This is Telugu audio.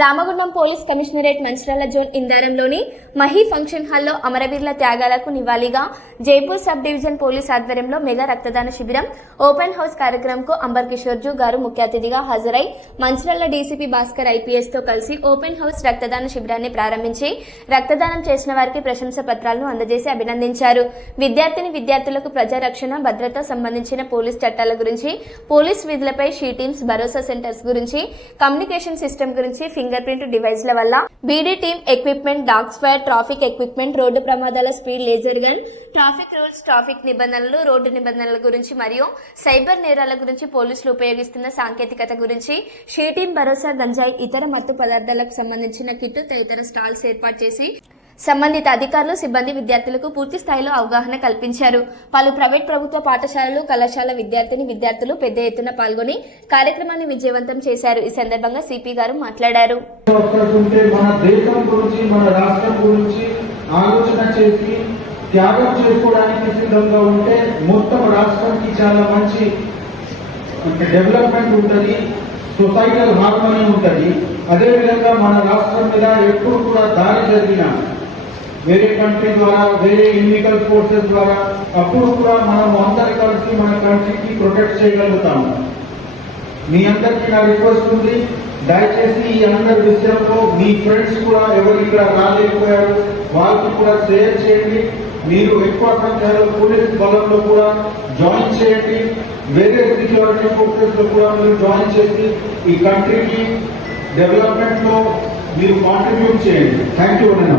Ramagundam police commissionerate Mancherial zone ఇందారంలోని Mahi function హాల్లో అమరవీరుల త్యాగాలకు నివాళిగా జైపూర్ సబ్ డివిజన్ పోలీస్ ఆధ్వర్యంలో మెగా రక్తదాన శిబిరం ఓపెన్ హౌస్ కార్యక్రమంకు అంబర్ కిషోర్ జూ గారు ముఖ్య అతిథిగా హాజరై మంచిర్యాల డీసీపీ భాస్కర్ ఐపీఎస్తో కలిసి ఓపెన్ హౌస్ రక్తదాన శిబిరాన్ని ప్రారంభించి రక్తదానం చేసిన వారికి ప్రశంస పత్రాలను అందజేసి అభినందించారు. విద్యార్థిని విద్యార్థులకు ప్రజారక్షణ భద్రత సంబంధించిన పోలీస్ చట్టాల గురించి పోలీస్ విధులపై షీ టీమ్స్ భరోసా సెంటర్స్ గురించి కమ్యూనికేషన్ సిస్టమ్ గురించి ఫింగర్ ప్రింట్ డివైస్ల వల్ల BD team equipment dog squad traffic equipment road ప్రమాదాల speed laser gun traffic rules traffic నిబంధనలు రోడ్డు నిబంధనల గురించి మరియు సైబర్ నేరాల గురించి పోలీసులు ఉపయోగిస్తున్న సాంకేతికత గురించి షీ టీమ్ భరోసా గంజాయి ఇతర మత్తు పదార్థాలకు సంబంధించిన కిట్టు తదితర స్టాల్స్ ఏర్పాటు చేసి సంబంధిత అధికారులు సిబ్బంది విద్యార్థులకు పూర్తి స్థాయిలో అవగాహన కల్పించారు. పలు ప్రైవేట్ ప్రభుత్వ పాఠశాలలు కళాశాల విద్యార్థిని విద్యార్థులు పెద్ద ఎత్తున పాల్గొని కార్యక్రమాన్ని విజయవంతం చేశారు. ఈ సందర్భంగా సిపి గారు మాట్లాడారు. ఆలోచన చేసి త్యాగం చేసుకోవడానికి సిద్ధంగా ఉంటే మొత్తం రాష్ట్రానికి చాలా మంచి డెవలప్మెంట్ ఉంటుంది సొసైటల్ హార్మనీ ఉంటుంది. అదేవిధంగా మన రాష్ట్రం మీద ఎప్పుడు కూడా దాడి జరిగిన వేరే కంట్రీ ద్వారా వేరే ఎన్నికల్ ఫోర్సెస్ ద్వారా అప్పుడు కూడా మనం అందరి కలిసి మన కంట్రీకి ప్రొటెక్ట్ చేయగలుగుతాము. మీ అందరికీ నా రిక్వెస్ట్ ఉంది. దయచేసి ఈ అందరి విషయంలో మీ ఫ్రెండ్స్ కూడా ఎవరు ఇక్కడ రాలేకపోయారు వాళ్ళకి కూడా షేర్ చేయండి. మీరు ఎక్కువ సంఖ్యలో పోలీస్ బలంలో కూడా జాయిన్ చేయండి. వేరే సెక్యూరిటీ ఫోర్సెస్లో కూడా మీరు జాయిన్ చేసి ఈ కంట్రీకి డెవలప్మెంట్లో మీరు కాంట్రిబ్యూట్ చేయండి. థ్యాంక్ యూ అన్న